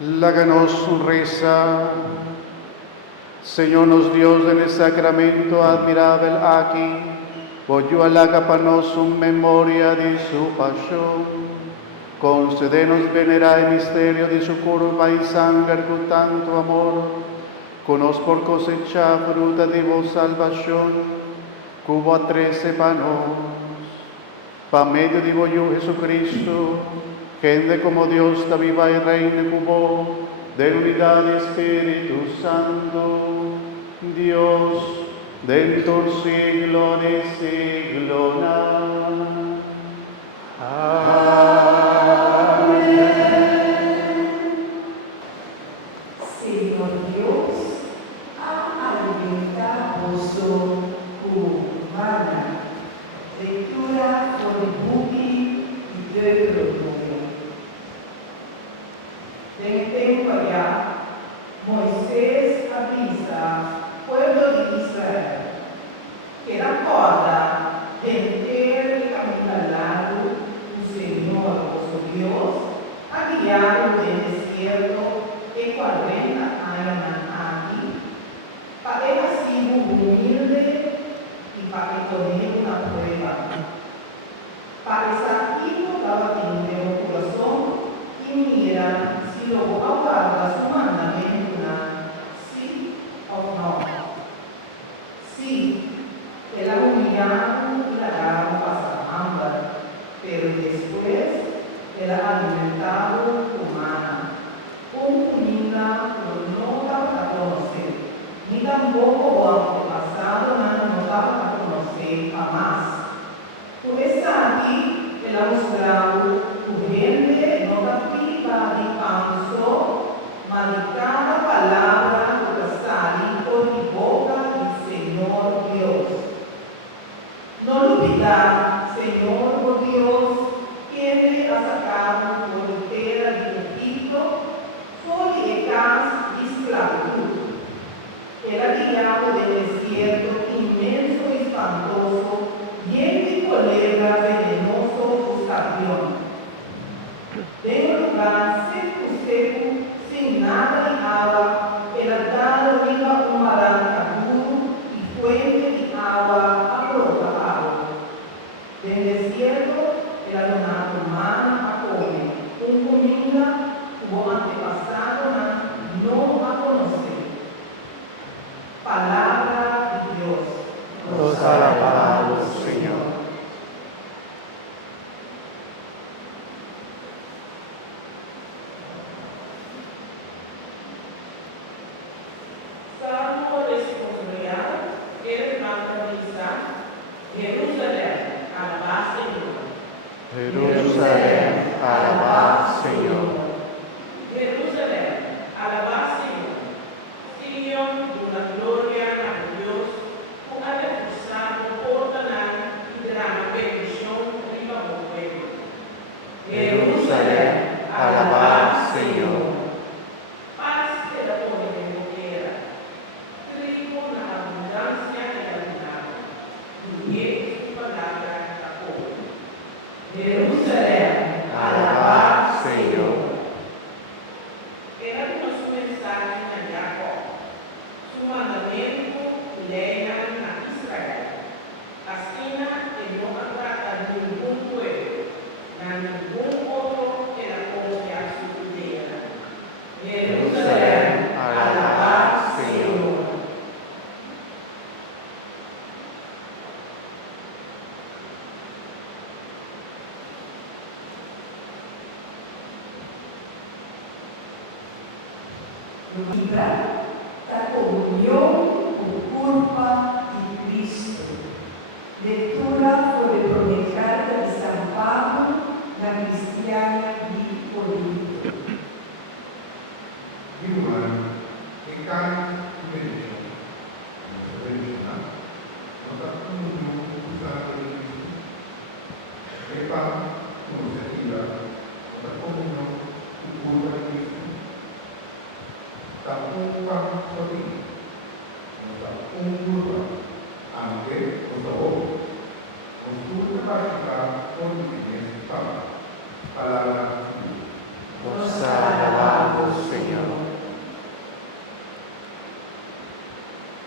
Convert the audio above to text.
Láganos reza. Señor nos Dios en el sacramento admirable aquí, voglio all'agapanosum memoria de su pasión. Concedenos venerar el misterio de su curva y sangre con tanto amor, conos por cosechar fruta de vos salvación, cubo a 13 panos, pa medio de voyo Jesucristo, gente como Dios da viva y reina cubo, de unidad de Espíritu Santo, Dios, dentro siglo de siglo. Señor Dios, ha alimentado su humana. Lectura por el Buki y Deuteronomio. En el tiempo allá, Moisés avisa pueblo de Israel que la corda de entero y camino largo, tu Señor, vuestro Dios, ha guiado del desierto y 40 años aquí, para él ha sido humilde y para poner una prueba. Para desafío daba tener un corazón y mira si lo aguarda su mandamiento, sí o no. Sí, él ha humillado y la dado pasar hambre, pero después él ha alimentado humana. Comida no daba a conocer, ni tampoco antepasado no daba a conocer jamás. Por eso aquí él ha mostrado tu gente no da pica de panzo, mas de cada palabra que sale por mi boca del Señor Dios. No olvidar, Señor oh Dios, quien le ha sacado por tierra de Egipto, solo y casa de esclavitud. Él ha guiado del desierto inmenso y espantoso, lleno de culebras venenoso escorpión. De un lugar seco, sin nada de agua, él ha dado arriba un barranco duro y fuente de agua a brota agua. Del desierto, él ha donado humana a comer, un comida como antepasado no a conocer. Palabra de Dios. Nos alabamos, Señor. Salmo responsorial, el evangelista, Jerusalén, alabad Señor. Jerusalén, alabad, Señor. Jerusalén, alabad Señor. Sion, una gloria a Dios, tu alabado portanan y drama bendición riba o pueblo. Jerusalén, alabad, Señor. Paz de la torre de Moquera, trigo na abundancia y abundante, y es tu palabra la pobre. Jerusalén, Alabad, Señor. era su mensaje a Jacob, su mandamiento lean a Israel. Así que no habrá a ningún pueblo, a ningún otro que la copie a su idea. Jerusalén, alabad Señor. Vibra la comunión con culpa de Cristo. Lectura por el Carta de San Pablo, la cristiana di Corinto. Humano che cade in benedizione. La benedizione non da più usare il Cristo. E fa un'iniziativa da comunione con cura di Cristo. Da un qua solito, da un curva, anche con la voce, con tutta la capacità con l'udienza, palabra